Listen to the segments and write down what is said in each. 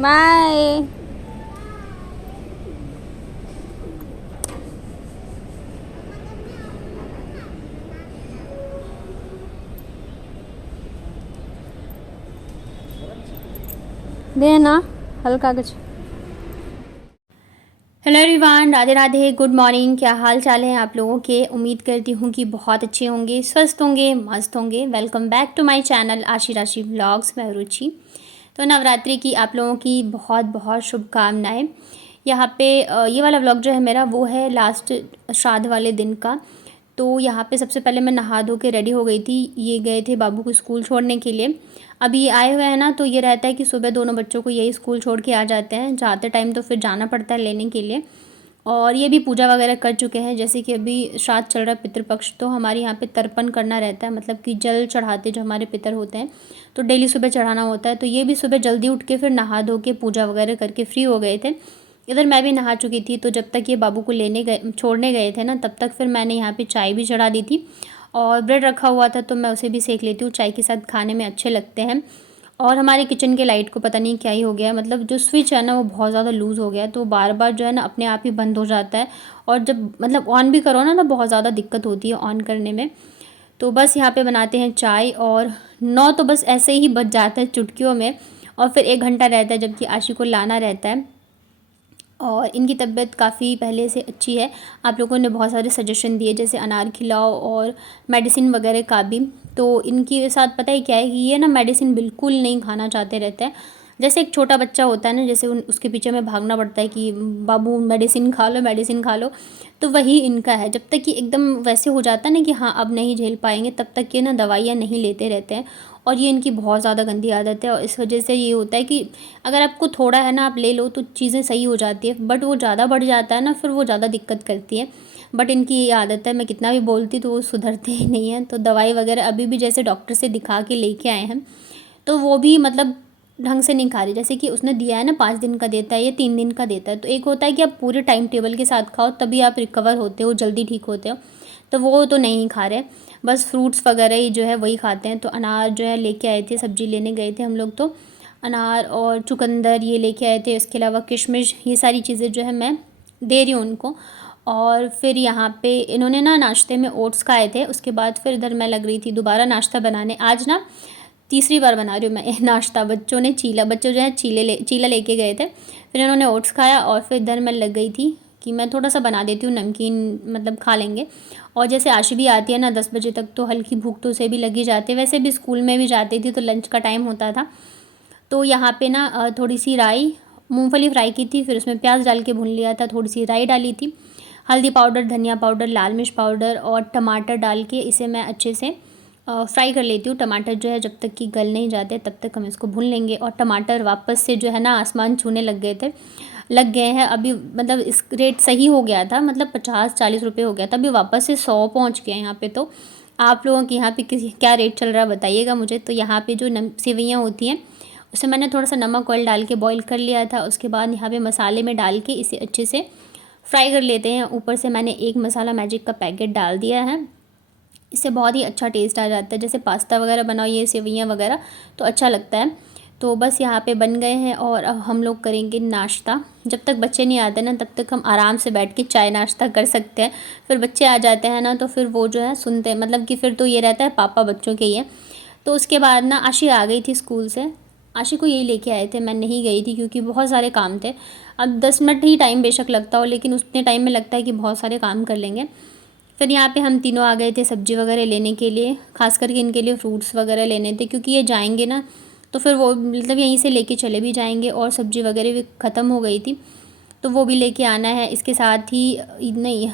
Bye. देना हल्का कुछ। Hello everyone, Radhe Radhe, good morning. क्या हाल चाल है आप लोगों के? उम्मीद करती हूँ कि बहुत अच्छे होंगे, स्वस्थ होंगे, मस्त होंगे। Welcome back to my channel Aashi Rashi vlogs. मैं रुचि। तो नवरात्रि की आप लोगों की बहुत बहुत शुभकामनाएं। यहाँ पे ये वाला व्लॉग जो है मेरा वो है लास्ट श्राद्ध वाले दिन का। तो यहाँ पे सबसे पहले मैं नहा धो के रेडी हो गई थी। ये गए थे बाबू को स्कूल छोड़ने के लिए। अभी ये आए हुए हैं ना, तो ये रहता है कि सुबह दोनों बच्चों को यही स्कूल छोड़ के आ जाते हैं। जाते टाइम तो फिर जाना पड़ता है लेने के लिए। और ये भी पूजा वगैरह कर चुके हैं। जैसे कि अभी श्राद्ध चल रहा है, पितृपक्ष, तो हमारे यहाँ पे तर्पण करना रहता है, मतलब कि जल चढ़ाते जो हमारे पितर होते हैं, तो डेली सुबह चढ़ाना होता है। तो ये भी सुबह जल्दी उठ के फिर नहा धो के पूजा वगैरह करके फ्री हो गए थे। इधर मैं भी नहा चुकी थी। तो जब तक ये बाबू को लेने गए, छोड़ने गए थे ना, तब तक फिर मैंने यहाँ पे चाय भी चढ़ा दी थी और ब्रेड रखा हुआ था, तो मैं उसे भी सेक लेती हूँ। चाय के साथ खाने में अच्छे लगते हैं। और हमारे किचन के लाइट को पता नहीं क्या ही हो गया है, मतलब जो स्विच है ना वो बहुत ज़्यादा लूज़ हो गया है, तो बार बार जो है ना अपने आप ही बंद हो जाता है। और जब मतलब ऑन भी करो ना तो बहुत ज़्यादा दिक्कत होती है ऑन करने में। तो बस यहाँ पे बनाते हैं चाय, और 9 तो बस ऐसे ही बज जाता है चुटकियों में। और फिर 1 घंटा रहता है, जबकि आशी को लाना रहता है। और इनकी तबीयत काफ़ी पहले से अच्छी है। आप लोगों ने बहुत सारे सजेशन दिए, जैसे अनार खिलाओ और मेडिसिन वगैरह का भी। तो इनके साथ पता है क्या है कि ये ना मेडिसिन बिल्कुल नहीं खाना चाहते रहते हैं। जैसे एक छोटा बच्चा होता है ना, जैसे उसके पीछे में भागना पड़ता है कि बाबू मेडिसिन खा लो, मेडिसिन खा लो। तो वही इनका है। जब तक कि एकदम वैसे हो जाता है ना कि हाँ अब नहीं झेल पाएंगे, तब तक ये ना दवाइयाँ नहीं लेते रहते हैं। और ये इनकी बहुत ज़्यादा गंदी आदत है। और इस वजह से ये होता है कि अगर आपको थोड़ा है ना आप ले लो तो चीज़ें सही हो जाती है, बट वो ज़्यादा बढ़ जाता है ना, फिर वो ज़्यादा दिक्कत करती है। बट इनकी ये आदत है, मैं कितना भी बोलती तो वो सुधरते ही नहीं हैं। तो दवाई वगैरह अभी भी जैसे डॉक्टर से दिखा के लेके आए हैं, तो वो भी मतलब ढंग से नहीं खा रही। जैसे कि उसने दिया है ना 5 दिन का देता है, ये 3 दिन का देता है। तो एक होता है कि आप पूरे टाइम टेबल के साथ खाओ, तभी आप रिकवर होते हो, जल्दी ठीक होते हो। तो वो तो नहीं खा रहे, बस फ्रूट्स वगैरह ही जो है वही खाते हैं। तो अनार जो है लेके आए थे, सब्जी लेने गए थे हम लोग, तो अनार और चुकंदर ये लेके आए थे। इसके अलावा किशमिश, ये सारी चीज़ें जो है मैं दे रही हूँ उनको। और फिर यहाँ पे इन्होंने ना नाश्ते में ओट्स खाए थे। उसके बाद फिर इधर मैं लग रही थी दोबारा नाश्ता बनाने। आज ना तीसरी बार बना रही हूँ मैं नाश्ता। बच्चों ने बच्चों जो है चीला लेके गए थे, फिर इन्होंने ओट्स खाया। और फिर इधर मैं लग गई थी कि मैं थोड़ा सा बना देती हूँ नमकीन, मतलब खा लेंगे। और जैसे आशी भी आती है ना 10 बजे तक, तो हल्की भूख तो उसे भी लगी जाती है। वैसे भी स्कूल में भी जाती थी तो लंच का टाइम होता था। तो यहाँ पे ना थोड़ी सी राई, मूंगफली फ्राई की थी, फिर उसमें प्याज डाल के भून लिया था, थोड़ी सी राई डाली थी, हल्दी पाउडर, धनिया पाउडर, लाल मिर्च पाउडर और टमाटर डाल के इसे मैं अच्छे से फ्राई कर लेती हूँ। टमाटर जो है जब तक कि गल नहीं जाते तब तक हम इसको भून लेंगे। और टमाटर वापस से जो है ना आसमान छूने लग गए हैं अभी। मतलब इस रेट सही हो गया था, मतलब 50-40 रुपये हो गया था, अभी वापस से 100 पहुँच गया यहाँ पे। तो आप लोगों के यहाँ पे किसी क्या रेट चल रहा है बताइएगा मुझे। तो यहाँ पे जो सेवइयाँ होती हैं उसे मैंने थोड़ा सा नमक ऑयल डाल के बॉईल कर लिया था। उसके बाद यहाँ पे मसाले में डाल के इसे अच्छे से फ्राई कर लेते हैं। ऊपर से मैंने एक मसाला मैजिक का पैकेट डाल दिया है, इससे बहुत ही अच्छा टेस्ट आ जाता है। जैसे पास्ता वगैरह बनाओ, ये सेवइयाँ वगैरह, तो अच्छा लगता है। तो बस यहाँ पे बन गए हैं और अब हम लोग करेंगे नाश्ता। जब तक बच्चे नहीं आते ना तब तक हम आराम से बैठ के चाय नाश्ता कर सकते हैं। फिर बच्चे आ जाते हैं ना तो फिर वो जो है सुनते हैं, मतलब कि फिर तो ये रहता है पापा बच्चों के ही है। तो उसके बाद ना आशी आ गई थी स्कूल से। आशी को यही लेके आए थे, मैं नहीं गई थी क्योंकि बहुत सारे काम थे। अब 10 मिनट ही टाइम बेशक लगता हो, लेकिन उतने टाइम में लगता है कि बहुत सारे काम कर लेंगे। फिर यहाँ पे हम तीनों आ गए थे सब्ज़ी वगैरह लेने के लिए, खास करके इनके लिए फ्रूट्स वगैरह लेने थे, क्योंकि ये जाएंगे ना तो फिर वो मतलब यहीं से लेके चले भी जाएंगे। और सब्ज़ी वगैरह भी ख़त्म हो गई थी तो वो भी लेके आना है। इसके साथ ही नहीं,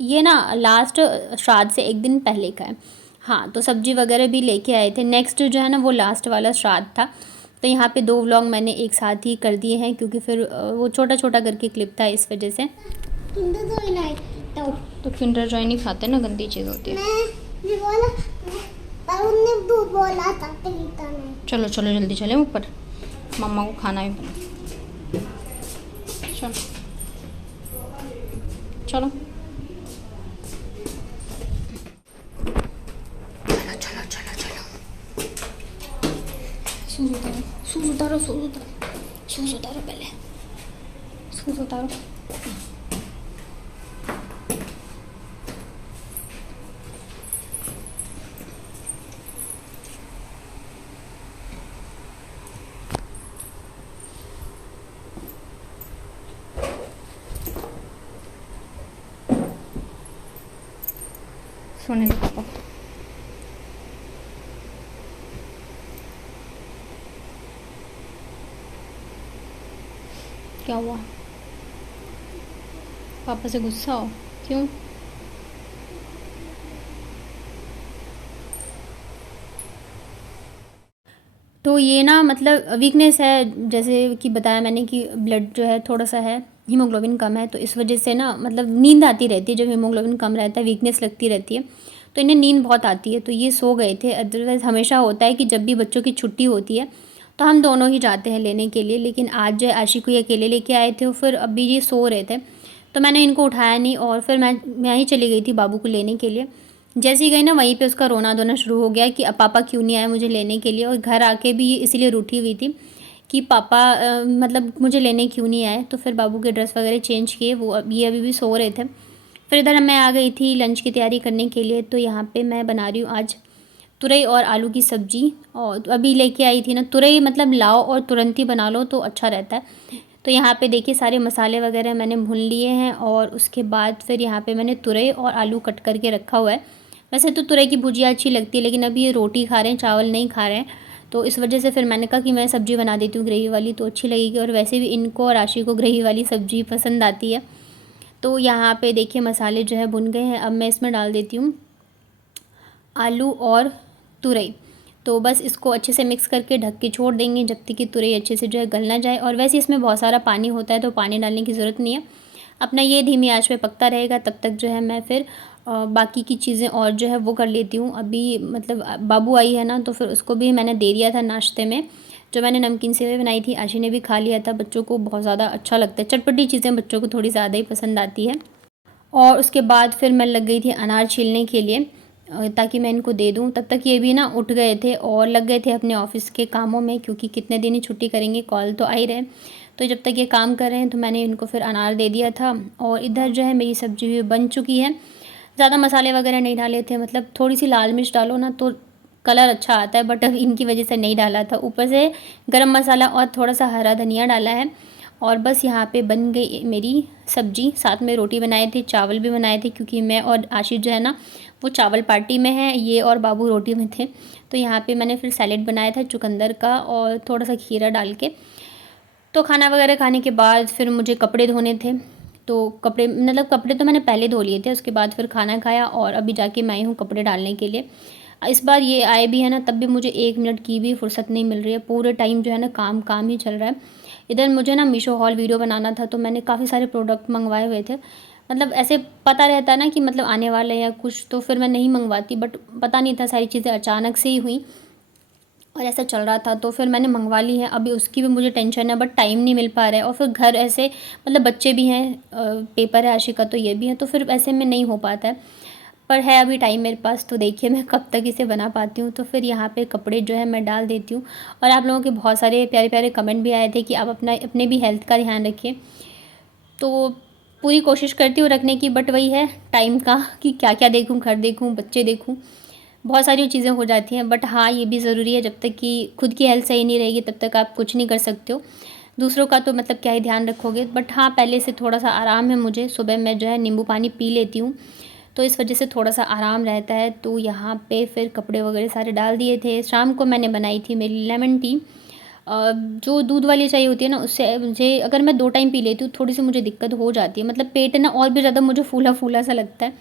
ये ना लास्ट श्राद्ध से 1 दिन पहले का है। हाँ, तो सब्ज़ी वगैरह भी लेके आए थे। नेक्स्ट जो है ना वो लास्ट वाला श्राद्ध था। तो यहाँ पे 2 व्लॉग मैंने एक साथ ही कर दिए हैं, क्योंकि फिर वो छोटा छोटा करके क्लिप था, इस वजह से। तो किंडर जॉय नहीं खाते ना, गंदी चीज़ होती है। चलो चलो जल्दी चले ऊपर, मम्मा को खाना भी बना। चलो चलो चलो चलो चलो। सूज उतारो सूज उतारो सूज उतारो। शूज़ उतारो, पहले शूज़ उतारो। सोने दो पापा। क्या हुआ? पापा से गुस्सा हो? क्यों? तो ये ना मतलब वीकनेस है, जैसे कि बताया मैंने कि ब्लड जो है थोड़ा सा है, हीमोग्लोबिन कम है, तो इस वजह से ना मतलब नींद आती रहती है। जब हीमोग्लोबिन कम रहता है, वीकनेस लगती रहती है, तो इन्हें नींद बहुत आती है। तो ये सो गए थे। अदरवाइज़ हमेशा होता है कि जब भी बच्चों की छुट्टी होती है तो हम दोनों ही जाते हैं लेने के लिए, लेकिन आज जो है आशी को ये अकेले लेके आए थे और फिर अभी ये सो रहे थे, तो मैंने इनको उठाया नहीं और फिर मैं ही चली गई थी बाबू को लेने के लिए। जैसे ही गई ना, वहीं पे उसका रोना धोना शुरू हो गया कि अब पापा क्यों नहीं आए मुझे लेने के लिए। और घर आके भी ये इसीलिए रूठी हुई थी कि पापा मतलब मुझे लेने क्यों नहीं आए। तो फिर बाबू के ड्रेस वगैरह चेंज किए, वो ये अभी भी सो रहे थे। फिर इधर मैं आ गई थी लंच की तैयारी करने के लिए। तो यहाँ पे मैं बना रही हूँ आज तुरई और आलू की सब्ज़ी। और तो अभी लेके आई थी ना तुरई, मतलब लाओ और तुरंत ही बना लो तो अच्छा रहता है। तो यहाँ पे देखिए सारे मसाले वगैरह मैंने भून लिए हैं और उसके बाद फिर यहाँ पे मैंने तुरई और आलू कट करके रखा हुआ है। वैसे तो तुरई की भुजिया अच्छी लगती है, लेकिन अभी ये रोटी खा रहे हैं, चावल नहीं खा रहे हैं, तो इस वजह से फिर मैंने कहा कि मैं सब्ज़ी बना देती हूँ ग्रेवी वाली, तो अच्छी लगेगी। और वैसे भी इनको और आशी को ग्रेवी वाली सब्ज़ी पसंद आती है। तो यहाँ पे देखिए मसाले जो है भुन गए हैं। अब मैं इसमें डाल देती हूँ आलू और तुरई। तो बस इसको अच्छे से मिक्स करके ढक के छोड़ देंगे जब तक कि तुरई अच्छे से जो है गल ना जाए। और वैसे इसमें बहुत सारा पानी होता है, तो पानी डालने की ज़रूरत नहीं है। अपना ये धीमी आंच पे पकता रहेगा, तब तक जो है मैं फिर बाकी की चीज़ें और जो है वो कर लेती हूँ। अभी मतलब बाबू आई है ना, तो फिर उसको भी मैंने दे दिया था नाश्ते में। जो मैंने नमकीन सेवई बनाई थी, आशी ने भी खा लिया था। बच्चों को बहुत ज़्यादा अच्छा लगता है, चटपटी चीज़ें बच्चों को थोड़ी ज़्यादा ही पसंद आती है। और उसके बाद फिर मैं लग गई थी अनार छीलने के लिए, ताकि मैं इनको दे दूँ। तब तक ये भी ना उठ गए थे और लग गए थे अपने ऑफ़िस के कामों में, क्योंकि कितने दिन ही छुट्टी करेंगे, कॉल तो आ ही रहे। तो जब तक ये काम कर रहे हैं तो मैंने इनको फिर अनार दे दिया था। और इधर जो है मेरी सब्ज़ी भी बन चुकी है। ज़्यादा मसाले वगैरह नहीं डाले थे, मतलब थोड़ी सी लाल मिर्च डालो ना तो कलर अच्छा आता है, बट अब इनकी वजह से नहीं डाला था। ऊपर से गरम मसाला और थोड़ा सा हरा धनिया डाला है। और बस यहाँ पे बन गई मेरी सब्ज़ी। साथ में रोटी बनाए थे, चावल भी बनाए थे, क्योंकि मैं और आशीष जो है ना वो चावल पार्टी में है, ये और बाबू रोटी में थे। तो यहाँ पे मैंने फिर सैलेड बनाया था चुकंदर का और थोड़ा सा खीरा डाल के। तो खाना वगैरह खाने के बाद फिर मुझे कपड़े धोने थे। तो कपड़े मतलब कपड़े तो मैंने पहले धो लिए थे, उसके बाद फिर खाना खाया और अभी जाके मैं आई हूँ कपड़े डालने के लिए। इस बार ये आए भी है ना, तब भी मुझे 1 मिनट की भी फुर्सत नहीं मिल रही है। पूरे टाइम जो है ना काम काम ही चल रहा है। इधर मुझे ना मीशो हॉल वीडियो बनाना था, तो मैंने काफ़ी सारे प्रोडक्ट मंगवाए हुए थे। मतलब ऐसे पता रहता है ना कि मतलब आने वाला है या कुछ, तो फिर मैं नहीं मंगवाती, बट पता नहीं था, सारी चीज़ें अचानक से ही हुई और ऐसा चल रहा था, तो फिर मैंने मंगवा ली है। अभी उसकी भी मुझे टेंशन है, बट टाइम नहीं मिल पा रहा है। और फिर घर ऐसे मतलब बच्चे भी हैं, पेपर है आशिका, तो ये भी है, तो फिर ऐसे में नहीं हो पाता है। पर है अभी टाइम मेरे पास, तो देखिए मैं कब तक इसे बना पाती हूँ। तो फिर यहाँ पे कपड़े जो है मैं डाल देती हूँ। और आप लोगों के बहुत सारे प्यारे प्यारे कमेंट भी आए थे कि आप अपने भी हेल्थ का ध्यान रखिए। तो पूरी कोशिश करती हूँ रखने की, बट वही है टाइम का कि क्या क्या देखूँ, घर देखूँ, बच्चे देखूँ, बहुत सारी चीज़ें हो जाती हैं। बट हाँ, ये भी ज़रूरी है, जब तक कि खुद की हेल्थ सही नहीं रहेगी तब तक आप कुछ नहीं कर सकते हो। दूसरों का तो मतलब क्या ही ध्यान रखोगे। बट हाँ, पहले से थोड़ा सा आराम है मुझे। सुबह मैं जो है नींबू पानी पी लेती हूँ, तो इस वजह से थोड़ा सा आराम रहता है। तो यहाँ पे फिर कपड़े वगैरह सारे डाल दिए थे। शाम को मैंने बनाई थी मेरी लेमन टी। जो दूध वाली चाय होती है ना, उससे मुझे, अगर मैं 2 टाइम पी लेती हूँ, थोड़ी सी मुझे दिक्कत हो जाती है। मतलब पेट है ना और भी ज़्यादा मुझे फूला फूला सा लगता है।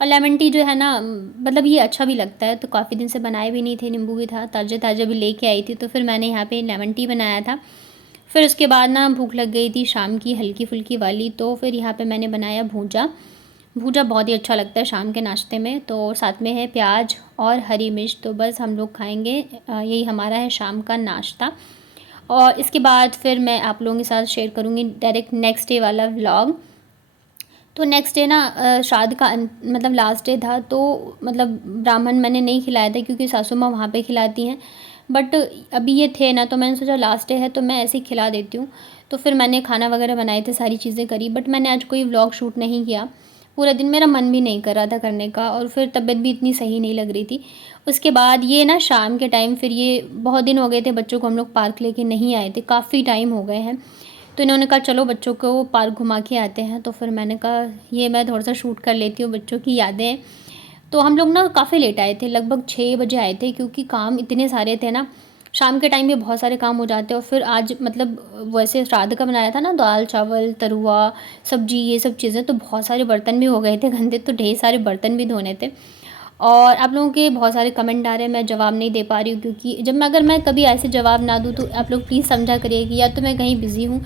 और लेमन टी जो है ना, मतलब ये अच्छा भी लगता है। तो काफ़ी दिन से बनाए भी नहीं थे, नींबू भी था, ताज़ा ताज़ा भी लेके आई थी, तो फिर मैंने यहाँ पे लेमन टी बनाया था। फिर उसके बाद ना भूख लग गई थी शाम की हल्की फुल्की वाली, तो फिर यहाँ पे मैंने बनाया भूजा। भूजा बहुत ही अच्छा लगता है शाम के नाश्ते में। तो साथ में है प्याज और हरी मिर्च, तो बस हम लोग खाएंगे, यही हमारा है शाम का नाश्ता। और इसके बाद फिर मैं आप लोगों के साथ शेयर करूँगी डायरेक्ट नेक्स्ट डे वाला व्लॉग। तो नेक्स्ट डे ना श्राद्ध का मतलब लास्ट डे था, तो मतलब ब्राह्मण मैंने नहीं खिलाया था, क्योंकि सासू माँ वहाँ पे खिलाती हैं। बट अभी ये थे ना, तो मैंने सोचा लास्ट डे है तो मैं ऐसे ही खिला देती हूँ। तो फिर मैंने खाना वगैरह बनाए थे, सारी चीज़ें करी, बट मैंने आज कोई व्लॉग शूट नहीं किया। पूरा दिन मेरा मन भी नहीं कर रहा था करने का, और फिर तबीयत भी इतनी सही नहीं लग रही थी। उसके बाद ये ना शाम के टाइम, फिर ये बहुत दिन हो गए थे बच्चों को हम लोग पार्क लेके नहीं आए थे, काफ़ी टाइम हो गए हैं। तो इन्होंने कहा चलो बच्चों को पार्क घुमा के आते हैं। तो फिर मैंने कहा ये मैं थोड़ा सा शूट कर लेती हूँ बच्चों की यादें। तो हम लोग ना काफ़ी लेट आए थे, लगभग 6 बजे आए थे, क्योंकि काम इतने सारे थे ना, शाम के टाइम में बहुत सारे काम हो जाते हैं। और फिर आज मतलब वैसे श्राद्ध का बनाया था ना, दाल चावल तरुआ सब्जी ये सब चीज़ें, तो बहुत सारे बर्तन भी हो गए थे गंदे, तो ढेर सारे बर्तन भी धोने थे। और आप लोगों के बहुत सारे कमेंट आ रहे हैं, मैं जवाब नहीं दे पा रही हूँ, क्योंकि जब मैं अगर मैं कभी ऐसे जवाब ना दूँ तो आप लोग प्लीज़ समझा करिए कि या तो मैं कहीं बिज़ी हूँ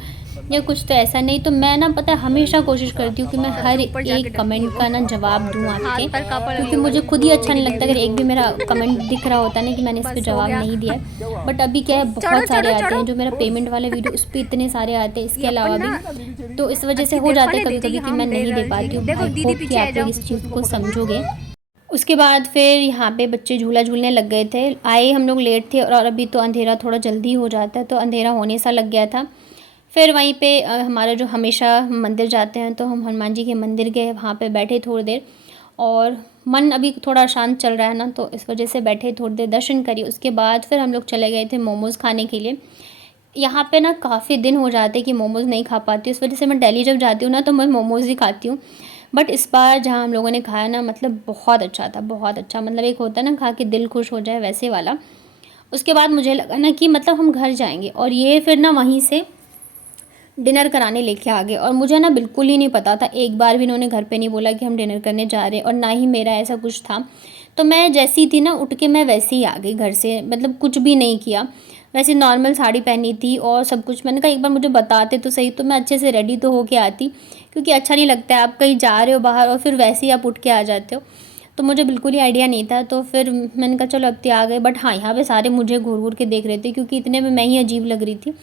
या कुछ, तो ऐसा नहीं। तो मैं ना पता है हमेशा कोशिश करती हूँ कि मैं हर एक कमेंट का ना जवाब दूँ आपके, क्योंकि मुझे खुद ही अच्छा नहीं लगता अगर एक भी मेरा कमेंट दिख रहा होता ना कि मैंने इस पर जवाब नहीं दिया है। बट अभी क्या है, बहुत सारे आते हैं जो मेरा पेमेंट वाले वीडियो, उस पर इतने सारे आते हैं, इसके अलावा भी, तो इस वजह से हो जाता है कभी कभी कि मैं नहीं दे पाती हूँ। आई होप कि आप लोग इस चीज़ को समझोगे। उसके बाद फिर यहाँ पे बच्चे झूला झूलने लग गए थे। आए हम लोग लेट थे, और अभी तो अंधेरा थोड़ा जल्दी हो जाता है, तो अंधेरा होने सा लग गया था। फिर वहीं पे हमारा जो हमेशा हम मंदिर जाते हैं, तो हम हनुमान जी के मंदिर गए, वहाँ पे बैठे थोड़ी देर, और मन अभी थोड़ा शांत चल रहा है ना, तो इस वजह से बैठे थोड़ी देर दर्शन करिए। उसके बाद फिर हम लोग चले गए थे मोमोज़ खाने के लिए। यहाँ पे ना काफ़ी दिन हो जाते कि मोमोज़ नहीं खा पाती हूँ, इस वजह से मैं दिल्ली जब जाती हूँ ना तो मैं मोमोज़ ही खाती हूँ। बट इस बार जहाँ हम लोगों ने खाया ना, मतलब बहुत अच्छा था, बहुत अच्छा, मतलब एक होता है ना खा के दिल खुश हो जाए, वैसे वाला। उसके बाद मुझे लगा ना कि मतलब हम घर जाएंगे, और ये फिर ना वहीं से डिनर कराने लेके आ गए। और मुझे ना बिल्कुल ही नहीं पता था, एक बार भी इन्होंने घर पे नहीं बोला कि हम डिनर करने जा रहे हैं, और ना ही मेरा ऐसा कुछ था। तो मैं जैसी थी ना, उठ के मैं वैसे ही आ गई घर से, मतलब कुछ भी नहीं किया, वैसे नॉर्मल साड़ी पहनी थी और सब कुछ। मैंने कहा एक बार मुझे बताते तो सही, तो मैं अच्छे से रेडी तो होके आती, क्योंकि अच्छा नहीं लगता है आप कहीं जा रहे हो बाहर और फिर वैसे ही आप उठ के आ जाते हो। तो मुझे बिल्कुल ही आइडिया नहीं था, तो फिर मैंने कहा चलो अब तो आ गए। बट हाँ, यहाँ पे सारे मुझे घूर घूर के देख रहे थे, क्योंकि इतने में मैं ही अजीब लग रही थी।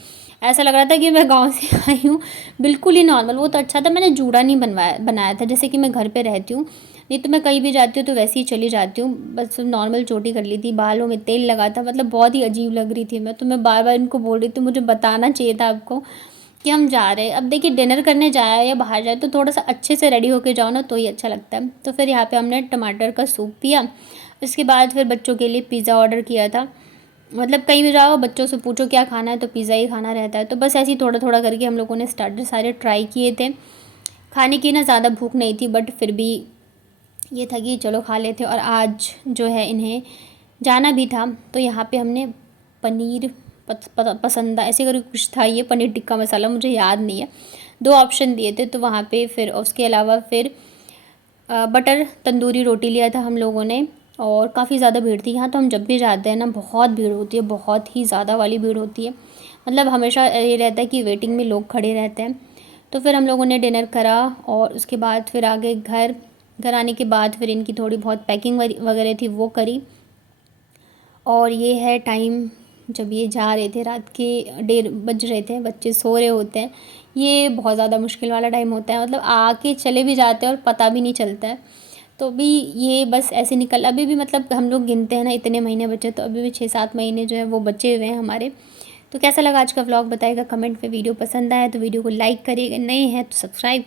ऐसा लग रहा था कि मैं गाँव से आई हूँ, बिल्कुल ही नॉर्मल। वो तो अच्छा था मैंने जूड़ा नहीं बनाया था, जैसे कि मैं घर पे रहती हूँ, नहीं तो मैं कहीं भी जाती हूँ तो वैसे ही चली जाती हूँ, बस नॉर्मल चोटी कर ली थी, बालों में तेल लगा था, मतलब बहुत ही अजीब लग रही थी मैं। तो मैं बार बार इनको बोल रही थी मुझे बताना चाहिए था आपको कि हम जा रहे हैं। अब देखिए डिनर करने जाए या बाहर जाए तो थोड़ा सा अच्छे से रेडी होके जाओ ना, तो ही अच्छा लगता है। तो फिर यहाँ पे हमने टमाटर का सूप पिया। उसके बाद फिर बच्चों के लिए पिज़्ज़ा ऑर्डर किया था। मतलब कहीं भी जाओ बच्चों से पूछो क्या खाना है तो पिज़्ज़ा ही खाना रहता है। तो बस ऐसे ही थोड़ा थोड़ा करके हम लोगों ने स्टार्टर सारे ट्राई किए थे। खाने की ना ज़्यादा भूख नहीं थी, बट फिर भी ये था कि चलो खा लेते। और आज जो है इन्हें जाना भी था, तो यहाँ पे हमने पनीर पसंदा ऐसे करके कुछ था, ये पनीर टिक्का मसाला मुझे याद नहीं है, 2 ऑप्शन दिए थे। तो वहाँ पे फिर उसके अलावा फिर बटर तंदूरी रोटी लिया था हम लोगों ने। और काफ़ी ज़्यादा भीड़ थी यहाँ, तो हम जब भी जाते हैं ना बहुत भीड़ होती है, बहुत ही ज़्यादा वाली भीड़ होती है। मतलब हमेशा ये रहता है कि वेटिंग में लोग खड़े रहते हैं। तो फिर हम लोगों ने डिनर करा, और उसके बाद फिर आगे घर घर आने के बाद फिर इनकी थोड़ी बहुत पैकिंग वगैरह थी वो करी। और ये है टाइम जब ये जा रहे थे, रात के 1:30 बज रहे थे, बच्चे सो रहे होते हैं। ये बहुत ज़्यादा मुश्किल वाला टाइम होता है, मतलब आके चले भी जाते हैं और पता भी नहीं चलता है। तो अभी ये बस ऐसे निकल, अभी भी मतलब हम लोग गिनते हैं ना इतने महीने बचे, तो अभी भी 6-7 महीने जो है वो बचे हुए हैं हमारे। तो कैसा लगा आज का व्लॉग बताइएगा कमेंट में। वीडियो पसंद आया तो वीडियो को लाइक करिएगा, नए हैं तो सब्सक्राइब